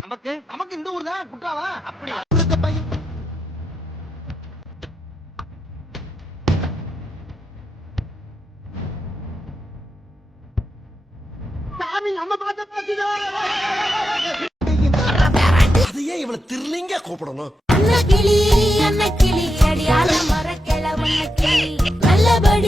நமக்கு நமக்கு இந்த ஊர் தான் குற்றாவா அப்படி சாமி நம்ம பார்த்த பாத்தீங்க அதையே இவனை திருலிங்க கூப்பிடணும். அன்ன கிளி அடியால மரக்கிழவண்ண கிளி நல்லபடி